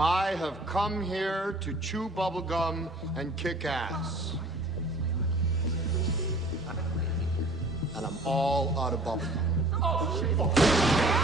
I have come here to chew bubblegum and kick ass. And I'm all out of bubblegum.